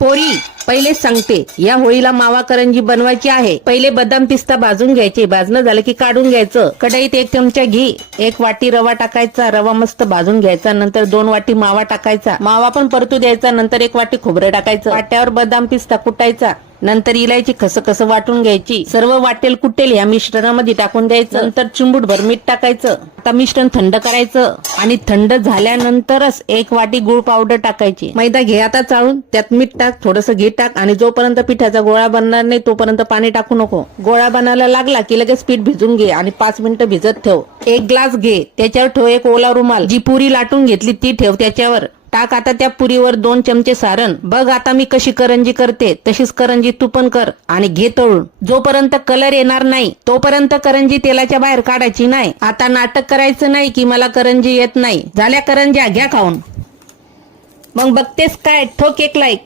पोरी, पहिले सांगते, या होळीला मावा करंजी बनवायची आहे. पहिले बदाम पिस्ता भाजून घ्यायचे. भाजणं झालं की काढून घ्यायचं. कढईत 1 चमचा घी, 1 वाटी रवा टाकायचा. रवा मस्त भाजून घ्यायचा. नंतर 2 वाटी मावा टाकायचा. मावा पण परतू द्यायचा. नंतर 1 वाटी खोबरं टाकायचं. वाट्यावर बदाम पिस्ता कुटायचा. नंतर इलायची खसखस वाटून घ्यायची. सर्व वाटेल कुटेल या मिश्रणामध्ये टाकून द्यायचं. नंतर चिंबूटभर मीठ टाकायचं. आता मिश्रण थंड करायचं आणि थंड झाल्यानंतरच 1 वाटी गुळ पावडर टाकायची. मैदा घे आता चाळून, त्यात मीठ टाक, थोडंसं घी टाक आणि जोपर्यंत पिठाचा गोळा बनणार नाही तोपर्यंत पाणी टाकू नको. गोळा बनायला लागला की लगेच पीठ भिजून घे आणि 5 मिनिटं भिजत ठेव. 1 ग्लास घे, त्याच्यावर ठेव 1 ओला रुमाल. जी पुरी लाटून घेतली ती ठेव त्याच्यावर. टाक आता त्या पुरीवर 2 चमचे सारण. बघ आता मी कशी करंजी करते तशीच करंजी तू पण कर आणि घे तळून. जोपर्यंत कलर येणार नाही तोपर्यंत करंजी तेलाच्या बाहेर काढायची नाही. आता नाटक करायचं नाही की मला करंजी येत नाही. झाल्या करंज्या, घ्या खाऊन. मग बघतेस काय, ठोक 1 लाईक.